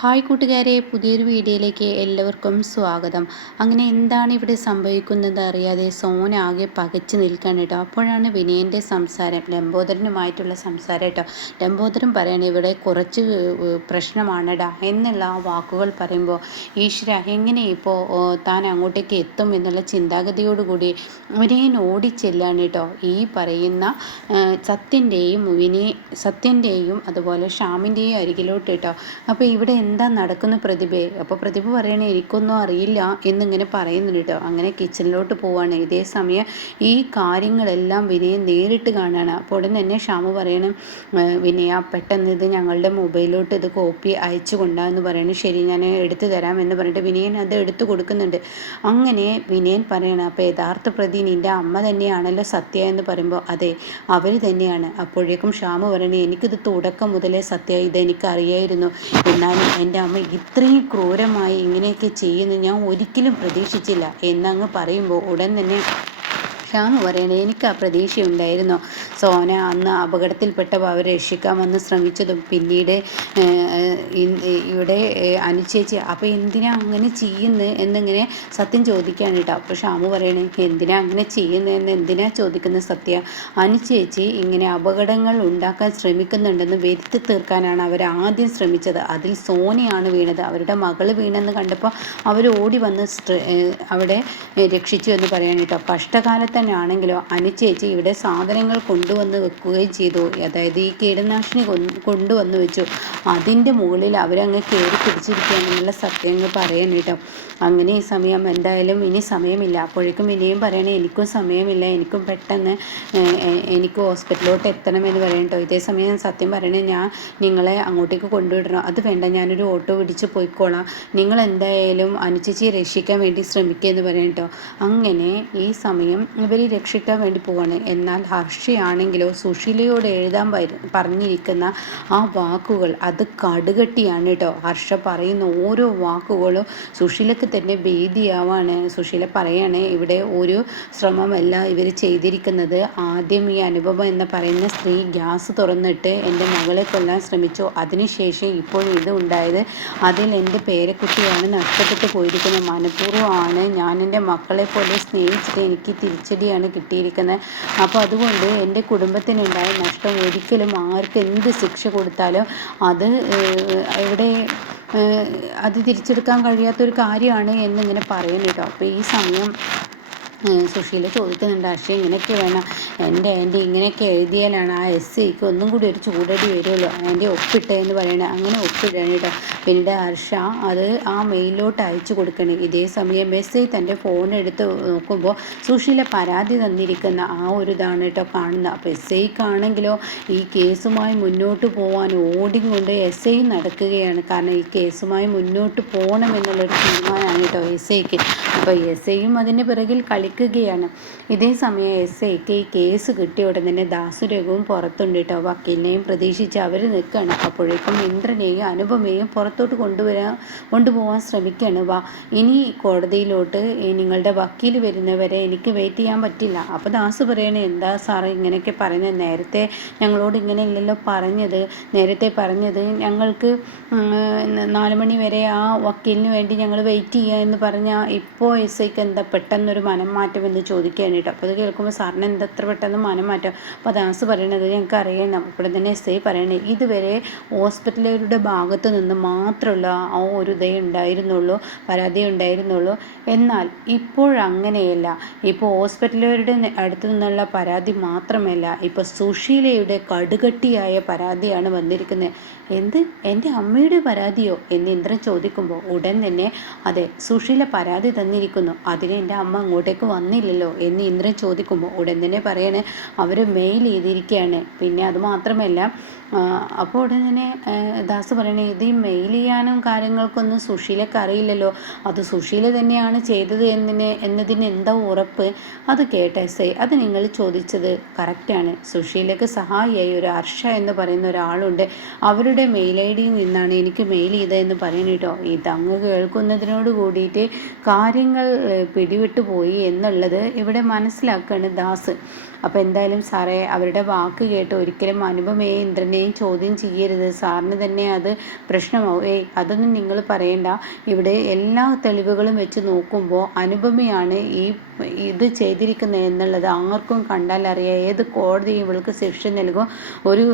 Hi കൂട്ടുകാരെ പുതിയൊരു വീഡിയോയിലേക്ക് എല്ലാവർക്കും സ്വാഗതം. അങ്ങനെ എന്താണ് ഇവിടെ സംഭവിക്കുന്നത് അറിയാതെ സോന ആകെ പകച്ചു നിൽക്കാൻ കേട്ടോ. അപ്പോഴാണ് വിനയന്റെ സംസാരം ലംബോദരനുമായിട്ടുള്ള സംസാരം കേട്ടോ. ലംബോദരൻ പറയണ ഇവിടെ കുറച്ച് പ്രശ്നമാണെടാ എന്നുള്ള ആ വാക്കുകൾ പറയുമ്പോൾ ഈശ്വര എങ്ങനെ ഇപ്പോൾ താൻ അങ്ങോട്ടേക്ക് എത്തും എന്നുള്ള ചിന്താഗതിയോടുകൂടി വിനയൻ ഓടിച്ചെല്ലാണ് കേട്ടോ. ഈ പറയുന്ന സത്യന്റെയും വിനയ സത്യന്റെയും അതുപോലെ ഷാമിന്റെയും അരികിലോട്ട് കേട്ടോ. അപ്പോൾ ഇവിടെ എന്താ നടക്കുന്ന പ്രതിഭയെ അപ്പോൾ പ്രതിഭ പറയണേ എനിക്കൊന്നും അറിയില്ല എന്നിങ്ങനെ പറയുന്നുണ്ട് കേട്ടോ അങ്ങനെ കിച്ചണിലോട്ട് പോവാണ്. ഇതേ സമയം ഈ കാര്യങ്ങളെല്ലാം വിനയൻ നേരിട്ട് കാണാണ്. അപ്പോൾ ഉടൻ തന്നെ ഷാമു പറയണം വിനയ പെട്ടെന്ന് ഇത് ഞങ്ങളുടെ മൊബൈലിലോട്ട് ഇത് കോപ്പി അയച്ചു കൊണ്ടാന്ന് പറയണം. ശരി ഞാൻ എടുത്തു തരാം എന്ന് പറഞ്ഞിട്ട് വിനയൻ അത് എടുത്തു കൊടുക്കുന്നുണ്ട്. അങ്ങനെ വിനയൻ പറയണം അപ്പോൾ യഥാർത്ഥ പ്രതി നിന്റെ അമ്മ തന്നെയാണല്ലോ സത്യ എന്ന് പറയുമ്പോൾ അതെ അവർ തന്നെയാണ് അപ്പോഴേക്കും ഷാമു പറയണേ എനിക്കിത് തുടക്കം മുതലേ സത്യ ഇതെനിക്ക് അറിയായിരുന്നു. എന്നാലും എന്റെ അമ്മ ഇത്രയും ക്രൂരമായി ഇങ്ങനെയൊക്കെ ചെയ്യുന്നു. ഞാൻ ഒരിക്കലും പ്രതീക്ഷിച്ചില്ല. എന്നങ്ങ് പറയുമ്പോൾ ഉടൻ തന്നെ ഷാമു പറയണേ എനിക്ക് ആ പ്രതീക്ഷയുണ്ടായിരുന്നു. സോന അന്ന് അപകടത്തിൽപ്പെട്ടവ അവരെ രക്ഷിക്കാമെന്ന് ശ്രമിച്ചതും പിന്നീട് ഇവിടെ അനുചേച്ചി അപ്പോൾ എന്തിനാ അങ്ങനെ ചെയ്യുന്നത് എന്നിങ്ങനെ സത്യം ചോദിക്കാൻ കേട്ടോ അപ്പോൾ ഷാമു പറയണേ എന്തിനാ അങ്ങനെ ചെയ്യുന്നതെന്ന് എന്തിനാ ചോദിക്കുന്ന സത്യ? അനുചേച്ചി ഇങ്ങനെ അപകടങ്ങൾ ഉണ്ടാക്കാൻ ശ്രമിക്കുന്നുണ്ടെന്ന് വരുത്തി തീർക്കാനാണ് അവർ ആദ്യം ശ്രമിച്ചത്. അതിൽ സോനയാണ് വീണത്. അവരുടെ മകൾ വീണെന്ന് കണ്ടപ്പോൾ അവർ ഓടി വന്ന് അവിടെ രക്ഷിച്ചു എന്ന് പറയാൻ കേട്ടോ കഷ്ടകാലത്ത് തന്നെ ആണെങ്കിലോ അനുചേച്ചി ഇവിടെ സാധനങ്ങൾ കൊണ്ടുവന്ന് വെക്കുകയും ചെയ്തു. അതായത് ഈ കീടനാശിനി കൊണ്ടുവന്ന് വെച്ചു. അതിന്റെ മുകളിൽ അവരങ്ങ് കയറി പിടിച്ചിരിക്കുകയാണെന്നുള്ള സത്യങ്ങൾ പറയാൻ കേട്ടോ. അങ്ങനെ ഈ സമയം എന്തായാലും ഇനി സമയമില്ല. അപ്പോഴേക്കും ഇനിയും പറയണേ എനിക്കും സമയമില്ല. എനിക്കും പെട്ടെന്ന് എനിക്ക് ഹോസ്പിറ്റലിലോട്ട് എത്തണമെന്ന് പറയട്ടോ ഇതേ സമയം സത്യം പറയണേ ഞാൻ നിങ്ങളെ അങ്ങോട്ടേക്ക് കൊണ്ടുവിടണം. അത് വേണ്ട ഞാനൊരു ഓട്ടോ പിടിച്ച് പോയിക്കോളാം. നിങ്ങൾ എന്തായാലും അനുചേച്ചിയെ രക്ഷിക്കാൻ വേണ്ടി ശ്രമിക്കുക എന്ന് പറയട്ടോ അങ്ങനെ ഈ സമയം ഇവരെ രക്ഷിക്കാൻ വേണ്ടി പോവാണ്. എന്നാൽ ഹർഷയാണെങ്കിലോ സുശീലയോട് എഴുതാൻ പറഞ്ഞിരിക്കുന്ന ആ വാക്കുകൾ അത് കടുകട്ടിയാണ് കേട്ടോ ഹർഷ പറയുന്ന ഓരോ വാക്കുകളും സുശീലക്ക് തന്നെ ഭീതിയാവാണ് സുശീല പറയാണ് ഇവിടെ ഒരു ശ്രമമല്ല ഇവർ ചെയ്തിരിക്കുന്നത്. ആദ്യം ഈ അനുഭവം എന്ന് പറയുന്ന സ്ത്രീ ഗ്യാസ് തുറന്നിട്ട് എന്റെ മകളെ കൊല്ലാൻ ശ്രമിച്ചു. അതിനുശേഷം ഇപ്പോൾ ഇത് ഉണ്ടായത് അതിൽ എന്റെ പേരക്കുട്ടിയാണ് നഷ്ടപ്പെട്ടു പോയിരിക്കുന്നത്. മനഃപൂർവമാണ്. ഞാൻ എന്റെ മക്കളെ പോലെ സ്നേഹിച്ചിട്ട് എനിക്ക് തിരിച്ചു തിരിച്ചടിയാണ് കിട്ടിയിരിക്കുന്നത് അപ്പോൾ അതുകൊണ്ട് എന്റെ കുടുംബത്തിനുണ്ടായ നഷ്ടം ഒരിക്കലും ആർക്ക് എന്ത് ശിക്ഷ കൊടുത്താലും അത് ഇവിടെ അത് തിരിച്ചെടുക്കാൻ കഴിയാത്തൊരു കാര്യമാണ് എന്നിങ്ങനെ പറയുന്നു കേട്ടോ. അപ്പോൾ ഈ സമയം സുശീല ചോദിക്കുന്നുണ്ട് അക്ഷയ ഇങ്ങനെയൊക്കെ വേണം. എന്റെ ആന്റി ഇങ്ങനെയൊക്കെ എഴുതിയാലാണ് ആ എസ് സിക്ക് ഒന്നും കൂടി ഒരു ചൂടടി വരുള്ളൂ. ആന്റി ഒപ്പിട്ടേന്ന് പറയണേ അങ്ങനെ ഒപ്പിടണം കേട്ടോ. പിന്നീട് ഹർഷ അത് ആ മെയിലോട്ട് അയച്ചു കൊടുക്കണേ. ഇതേ സമയം മെസ്സേജ് തന്റെ ഫോൺ എടുത്ത് നോക്കുമ്പോൾ സുശീല പരാതി തന്നിരിക്കുന്ന ആ ഒരു ഇതാണ് കേട്ടോ കാണുന്നത്. അപ്പോൾ എസ് ഐക്കാണെങ്കിലോ ഈ കേസുമായി മുന്നോട്ട് പോകാൻ ഓടിക്കൊണ്ട് എസ് ഐ നടക്കുകയാണ്. കാരണം ഈ കേസുമായി മുന്നോട്ട് പോകണം എന്നുള്ളൊരു തീരുമാനമാണ് കേട്ടോ എസ് ഐക്ക് അപ്പോൾ എസ് ഐയും അതിന്റെ പിറകിൽ കളി കളിക്കുകയാണ് ഇതേ സമയം എസ് ഐക്ക് ഈ കേസ് കിട്ടിയ ഉടൻ തന്നെ ദാസുരഘുവും പുറത്തുണ്ട് കേട്ടോ. വക്കീലിനെയും പ്രതീക്ഷിച്ച് അവർ നിൽക്കുകയാണ്. അപ്പോഴേക്കും ഇന്ദ്രനെയും അനുപമയും പുറത്തോട്ട് കൊണ്ടുവരാൻ കൊണ്ടുപോകാൻ ശ്രമിക്കുകയാണ്. വാ ഇനി കോടതിയിലോട്ട് നിങ്ങളുടെ വക്കീൽ വരുന്നവരെ എനിക്ക് വെയിറ്റ് ചെയ്യാൻ പറ്റില്ല. അപ്പോൾ ദാസ് പറയണേ എന്താ സാറേ ഇങ്ങനെയൊക്കെ പറയുന്നത്? നേരത്തെ ഞങ്ങളോട് ഇങ്ങനെയല്ലല്ലോ പറഞ്ഞത്. നേരത്തെ പറഞ്ഞത് ഞങ്ങൾക്ക് നാല് മണി വരെ ആ വക്കീലിന് വേണ്ടി ഞങ്ങൾ വെയിറ്റ് ചെയ്യുക എന്ന് പറഞ്ഞാൽ ഇപ്പോൾ എസ് ഐക്ക് എന്താ പെട്ടെന്നൊരു മനം മാറ്റം എന്ന് കേട്ടോ. അപ്പോൾ അത് കേൾക്കുമ്പോൾ സാറിന് എന്തത്ര പെട്ടെന്ന് മനം അപ്പോൾ ദാസ് പറയണത് ഞങ്ങൾക്ക് അറിയണം ഇവിടെ തന്നെ എസ് ഐ പറയണേ ഇതുവരെ ഹോസ്പിറ്റലുകളുടെ ഭാഗത്ത് നിന്ന് മാത്രമുള്ള ആ ഒരു ഇതേ ഉണ്ടായിരുന്നുള്ളൂ പരാതി ഉണ്ടായിരുന്നുള്ളൂ. എന്നാൽ ഇപ്പോഴങ്ങനെയല്ല ഇപ്പോൾ ഹോസ്പിറ്റലുകാരുടെ അടുത്ത് നിന്നുള്ള പരാതി മാത്രമല്ല ഇപ്പോൾ സുശീലയുടെ കടുകട്ടിയായ പരാതിയാണ് വന്നിരിക്കുന്നത്. എന്ത്? എന്റെ അമ്മയുടെ പരാതിയോ? എന്ന് ഇന്ദ്രൻ ചോദിക്കുമ്പോൾ ഉടൻ തന്നെ അതെ സുശീല പരാതി തന്നിരിക്കുന്നു. അതിന് എന്റെ അമ്മ അങ്ങോട്ടേക്ക് വന്നില്ലല്ലോ എന്ന് ഇന്ദ്രൻ ചോദിക്കുമ്പോൾ ഉടൻ തന്നെ പറയണേ അവർ മെയിൽ ചെയ്തിരിക്കുകയാണ് പിന്നെ അത് മാത്രമല്ല അപ്പോൾ ഉടൻ തന്നെ ദാസ് പറയണേ ഇത് ഈ മെയിൽ ചെയ്യാനും കാര്യങ്ങൾക്കൊന്നും സുശീലക്ക് അറിയില്ലല്ലോ. അത് സുശീല തന്നെയാണ് ചെയ്തത് എന്നതിന് എന്നതിന് എന്താ ഉറപ്പ്? അത് കേട്ട ഐ അത് നിങ്ങൾ ചോദിച്ചത് കറക്റ്റാണ് സുശീലക്ക് സഹായിയായി ഒരു ഹർഷ എന്ന് പറയുന്ന ഒരാളുണ്ട്. അവരുടെ മെയിൽ ഐ ഡിയിൽ നിന്നാണ് എനിക്ക് മെയിൽ ചെയ്തതെന്ന് പറയുന്നു കേട്ടോ ഇതങ്ങ് കേൾക്കുന്നതിനോട് കൂടിയിട്ട് കാര്യങ്ങൾ പിടിവിട്ടു പോയി എന്നുള്ളത് ഇവിടെ മനസ്സിലാക്കുകയാണ് ദാസ്. അപ്പോൾ എന്തായാലും സാറേ അവരുടെ വാക്ക് കേട്ട് ഒരിക്കലും അനുപമയെയും ഇന്ദ്രനെയും ചോദ്യം ചെയ്യരുത്. സാറിന് തന്നെ അത് പ്രശ്നമാവും. ഏയ് അതൊന്നും നിങ്ങൾ പറയണ്ട. ഇവിടെ എല്ലാ തെളിവുകളും വെച്ച് നോക്കുമ്പോൾ അനുപമയാണ് ഈ ഇത് ചെയ്തിരിക്കുന്നത് എന്നുള്ളത് ആർക്കും കണ്ടാൽ അറിയാം. ഏത് കോടതി ഇവൾക്ക് ശിക്ഷ നൽകും. ഒരു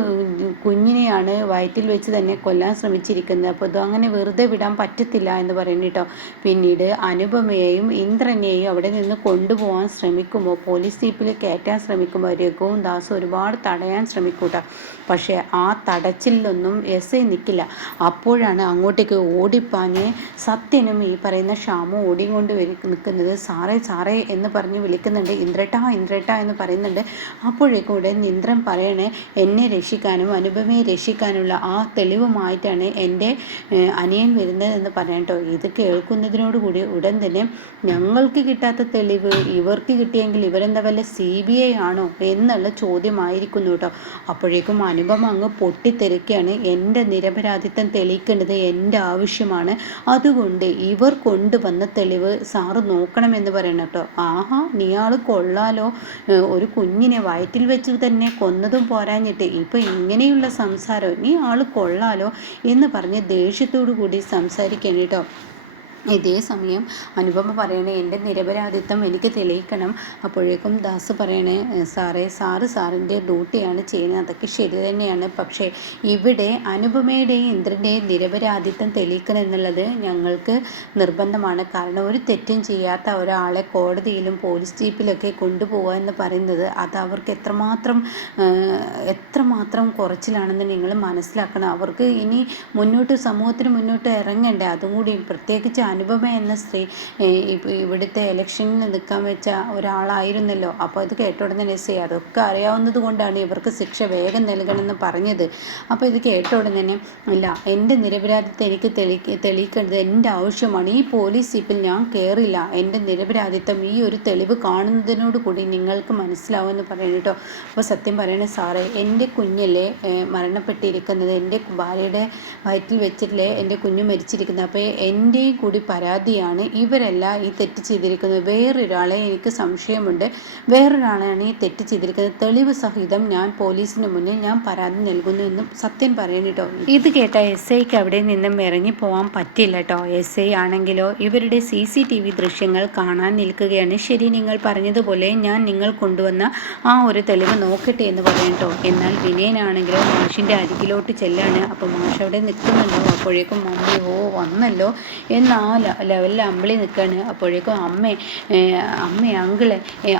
കുഞ്ഞിനെയാണ് വയറ്റിൽ വെച്ച് തന്നെ കൊല്ലാൻ ശ്രമിച്ചിരിക്കുന്നത്. അപ്പോൾ ഇത് അങ്ങനെ വെറുതെ വിടാൻ പറ്റത്തില്ല എന്ന് പറയുന്നു കേട്ടോ. പിന്നീട് അനുപമയെയും ഇന്ദ്രനെയും അവിടെ നിന്ന് കൊണ്ടുപോകാൻ ശ്രമിക്കുമ്പോൾ പോലീസ് ജീപ്പിൽ കയറ്റാൻ ശ്രമിക്കുമ്പോൾ രഘുവും ദാസും ഒരുപാട് തടയാൻ ശ്രമിക്കൂട്ട. പക്ഷേ ആ തടച്ചിലൊന്നും എസ് ഐ നിൽക്കില്ല അപ്പോഴാണ് അങ്ങോട്ടേക്ക് ഓടിപ്പാഞ്ഞ് സത്യനും ഈ പറയുന്ന ഷാമു ഓടിക്കൊണ്ട് നിൽക്കുന്നത്. സാറേ സാറേ എന്ന് പറഞ്ഞ് വിളിക്കുന്നുണ്ട്. ഇന്ദ്രട്ട ഇന്ദ്രട്ട എന്ന് പറയുന്നുണ്ട്. അപ്പോഴേക്കും ഇവിടെ ഇന്ദ്രൻ പറയണേ എന്നെ രക്ഷിക്കാനും അനുപമയെ രക്ഷിക്കാനുള്ള ആ തെളിവുമായിട്ടാണ് എന്റെ അനിയൻ വരുന്നത് എന്ന് പറയട്ടോ ഇത് കേൾക്കുന്നതിനോട് കൂടി ഉടൻ തന്നെ ഞങ്ങൾക്ക് കിട്ടാത്ത തെളിവ് ഇവർക്ക് കിട്ടിയെങ്കിൽ ഇവരെന്താ വല്ല സി ബി ഐ ആണോ എന്നുള്ള ചോദ്യമായിരിക്കുന്നു കേട്ടോ. അപ്പോഴേക്കും അനുപമ അങ്ങ് പൊട്ടിത്തെറിക്കുകയാണ് എന്റെ നിരപരാധിത്വം തെളിയിക്കേണ്ടത് എന്റെ ആവശ്യമാണ്. അതുകൊണ്ട് ഇവർ കൊണ്ടുവന്ന തെളിവ് സാറ് നോക്കണമെന്ന് പറയണം കേട്ടോ. ആഹാ നീയാൾ കൊള്ളാലോ. ഒരു കുഞ്ഞിനെ വയറ്റിൽ വെച്ച് തന്നെ കൊന്നതും പോരാഞ്ഞിട്ട് ഇപ്പം ഇങ്ങനെയുള്ള സംസാരം നീ ആൾ കൊള്ളാലോ എന്ന് പറഞ്ഞ് ദേഷ്യത്തോടു കൂടി സംസാരിക്കണം കേട്ടോ. ഇതേ സമയം അനുപമ പറയണേ എന്റെ നിരപരാധിത്വം എനിക്ക് തെളിയിക്കണം. അപ്പോഴേക്കും ദാസ് പറയണേ സാറേ സാറ് സാറിന്റെ ഡ്യൂട്ടിയാണ് ചെയ്യുന്നത്. അതൊക്കെ ശരി തന്നെയാണ്. പക്ഷേ ഇവിടെ അനുപമയുടെയും ഇന്ദ്രന്റെയും നിരപരാധിത്വം തെളിയിക്കണം എന്നുള്ളത് ഞങ്ങൾക്ക് നിർബന്ധമാണ്. കാരണം ഒരു തെറ്റും ചെയ്യാത്ത ഒരാളെ കോടതിയിലും പോലീസ് ജീപ്പിലൊക്കെ കൊണ്ടുപോകുക എന്ന് പറയുന്നത് അത് അവർക്ക് എത്രമാത്രം എത്രമാത്രം കുറച്ചിലാണെന്ന് നിങ്ങൾ മനസ്സിലാക്കണം. അവർക്ക് ഇനി മുന്നോട്ട് സമൂഹത്തിന് മുന്നോട്ട് ഇറങ്ങണ്ടേ? അതും കൂടി പ്രത്യേകിച്ച് അനുപമ എന്ന സ്ത്രീ ഇവിടുത്തെ ഇലക്ഷനിൽ നിൽക്കാൻ വെച്ച ഒരാളായിരുന്നല്ലോ. അപ്പോൾ അത് കേട്ട ഉടനെ എസ് അതൊക്കെ അറിയാവുന്നത് കൊണ്ടാണ് ഇവർക്ക് ശിക്ഷ വേഗം നൽകണമെന്ന് പറഞ്ഞത്. അപ്പോൾ ഇത് കേട്ട ഉടനെ തന്നെ ഇല്ല എന്റെ നിരപരാധിത്വം എനിക്ക് തെളി തെളിയിക്കേണ്ടത് എന്റെ ആവശ്യമാണ്. ഈ പോലീസ് ജീപ്പിൽ ഞാൻ കയറില്ല എന്റെ നിരപരാധിത്വം ഈ ഒരു തെളിവ് കാണുന്നതിനോട് കൂടി നിങ്ങൾക്ക് മനസ്സിലാവുമെന്ന് പറയണം കേട്ടോ അപ്പോൾ സത്യം പറയണേ സാറേ എന്റെ കുഞ്ഞല്ലേ മരണപ്പെട്ടിരിക്കുന്നത്. എന്റെ ഭാര്യയുടെ വയറ്റിൽ വെച്ചിട്ടില്ലേ എന്റെ കുഞ്ഞ് മരിച്ചിരിക്കുന്നത്. അപ്പോൾ എന്റെയും കൂടി പരാതിയാണ്. ഇവരല്ല ഈ തെറ്റ് ചെയ്തിരിക്കുന്നത്. വേറൊരാളെ എനിക്ക് സംശയമുണ്ട്. വേറൊരാളാണ് ഈ തെറ്റ് ചെയ്തിരിക്കുന്നത്. തെളിവ് സഹിതം ഞാൻ പോലീസിന് മുന്നിൽ ഞാൻ പരാതി നൽകുന്നു എന്നും സത്യം പറയണം കേട്ടോ. ഇത് കേട്ട എസ് ഐക്ക് അവിടെ നിന്നും ഇറങ്ങി പോകാൻ പറ്റില്ല കേട്ടോ. എസ് ഐ ആണെങ്കിലോ ഇവരുടെ സി സി ടി വി ദൃശ്യങ്ങൾ കാണാൻ നിൽക്കുകയാണ്. ശരി നിങ്ങൾ പറഞ്ഞതുപോലെ ഞാൻ നിങ്ങൾ കൊണ്ടുവന്ന ആ ഒരു തെളിവ് നോക്കട്ടെ എന്ന് പറയട്ടോ എന്നാൽ വിനയനാണെങ്കിലോ മാഷിന്റെ അരികിലോട്ട് ചെല്ലാണ്. അപ്പോൾ മാഷ് അവിടെ നിൽക്കുന്നുണ്ടോ? അപ്പോഴേക്കും മമ്മി ഓ വന്നല്ലോ. എന്നാ ലെവലിൽ അമ്പിളി നിൽക്കുകയാണ് അപ്പോഴേക്കും അമ്മേ അമ്മേ അങ്കിൾ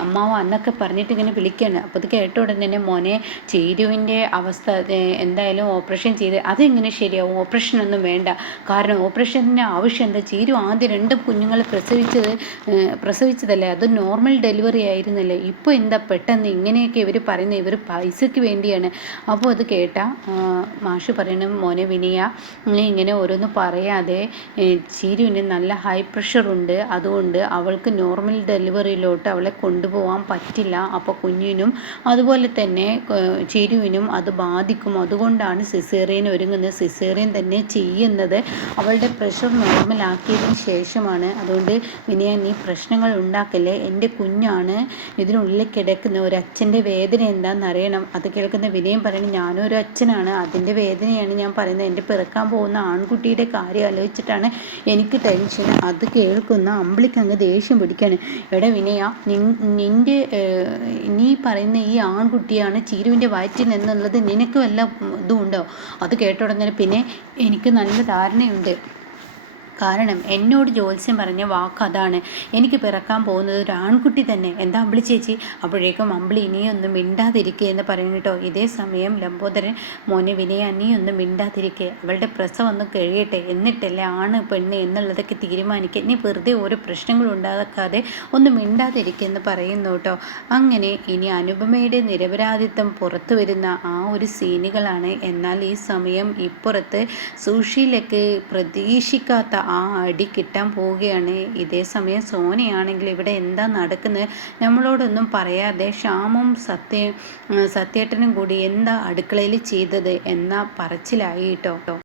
അമ്മാവ എന്നൊക്കെ പറഞ്ഞിട്ട് ഇങ്ങനെ വിളിക്കുകയാണ് അപ്പോൾ അത് കേട്ട ഉടനെ തന്നെ മോനെ ചേരുവിന്റെ അവസ്ഥ എന്തായാലും ഓപ്പറേഷൻ ചെയ്ത് അതെങ്ങനെ ശരിയാവും? ഓപ്പറേഷൻ ഒന്നും വേണ്ട. കാരണം ഓപ്പറേഷന്റെ ആവശ്യം എന്താ? ചേരു ആദ്യം രണ്ട് കുഞ്ഞുങ്ങളെ പ്രസവിച്ചത് പ്രസവിച്ചതല്ലേ? അത് നോർമൽ ഡെലിവറി ആയിരുന്നല്ലേ? ഇപ്പോൾ എന്താ പെട്ടെന്ന് ഇങ്ങനെയൊക്കെ ഇവർ പറയുന്നത്? ഇവർ പൈസയ്ക്ക് വേണ്ടിയാണ്. അപ്പോൾ അത് കേട്ട മാഷ് പറയണം മോനെ വിനിയ ഇങ്ങനെ ഓരോന്ന് പറയാതെ ചീരുവിന് നല്ല ഹൈ പ്രഷർ ഉണ്ട്. അതുകൊണ്ട് അവൾക്ക് നോർമൽ ഡെലിവറിയിലോട്ട് അവളെ കൊണ്ടുപോകാൻ പറ്റില്ല. അപ്പോൾ കുഞ്ഞിനും അതുപോലെ തന്നെ ചിരുവിനും അത് ബാധിക്കും. അതുകൊണ്ടാണ് സിസേറിയൻ ഒരുങ്ങുന്നത്. സിസേറിയൻ തന്നെ ചെയ്യുന്നത്. അവളുടെ പ്രഷർ നോർമൽ ആക്കിയതിന് ശേഷമാണ്. അതുകൊണ്ട് വിനയ നീ പ്രശ്നങ്ങൾ ഉണ്ടാക്കല്ലേ? എന്റെ കുഞ്ഞാണ് ഇതിനുള്ളിൽ കിടക്കുന്ന ഒരു അച്ഛന്റെ വേദന എന്താണെന്ന് അറിയണം. അത് കേൾക്കുന്ന വിനയം പറയണം ഞാനൊരു അച്ഛനാണ്. അതിന്റെ വേദനയാണ് ഞാൻ പറയുന്നത്. എന്റെ പിറക്കാൻ പോകുന്ന ആൺകുട്ടിയുടെ കാര്യം ആലോചിച്ചിട്ടാണ് എനിക്ക് ടെൻഷൻ അത് കേൾക്കുന്ന അമ്പിളിക്ക് അങ്ങ് ദേഷ്യം പിടിക്കാണ്. എടാ വിനയ നിന്റെ നീ പറയുന്ന ഈ ആൺകുട്ടിയാണ് ചീരുവിന്റെ വയറ്റിൽ നിന്നുള്ളത്. നിനക്ക് വല്ല ഇതും ഉണ്ടോ? അത് കേട്ട പിന്നെ എനിക്ക് നല്ല ധാരണയുണ്ട്. കാരണം എന്നോട് ജ്യോത്സ്യം പറഞ്ഞ വാക്ക് അതാണ്. എനിക്ക് പിറക്കാൻ പോകുന്നത് ഒരു ആൺകുട്ടി തന്നെ. എന്താ അമ്പിളി ചേച്ചി? അപ്പോഴേക്കും അമ്പിളി ഇനിയൊന്നും മിണ്ടാതിരിക്കുക എന്ന് പറയുന്നു കേട്ടോ. ഇതേ സമയം ലംബോദരൻ മോനെ വിനയ നീയൊന്നും മിണ്ടാതിരിക്കുക അവളുടെ പ്രസവം ഒന്ന് കഴിയട്ടെ. എന്നിട്ടല്ലേ ആണ് പെണ്ണ് എന്നുള്ളതൊക്കെ തീരുമാനിക്കുക. ഇനി വെറുതെ ഓരോ പ്രശ്നങ്ങൾ ഉണ്ടാക്കാതെ ഒന്നും മിണ്ടാതിരിക്കുക എന്ന് പറയുന്നു കേട്ടോ. അങ്ങനെ ഇനി അനുപമയുടെ നിരപരാധിത്വം പുറത്തു വരുന്ന ആ ഒരു സീനുകളാണ്. എന്നാൽ ഈ സമയം ഇപ്പുറത്ത് സുഷീലൊക്കെ പ്രതീക്ഷിക്കാത്ത ആ അടി കിട്ടാൻ പോവുകയാണ്. ഇതേ സമയം സോനയാണെങ്കിൽ ഇവിടെ എന്താ നടക്കുന്നത് നമ്മളോടൊന്നും പറയാതെ ശ്യാമും സത്യ സത്യേട്ടനും കൂടി എന്താ അടുക്കളയിൽ ചെയ്തത്? എന്ന പറച്ചിലായി കേട്ടോ.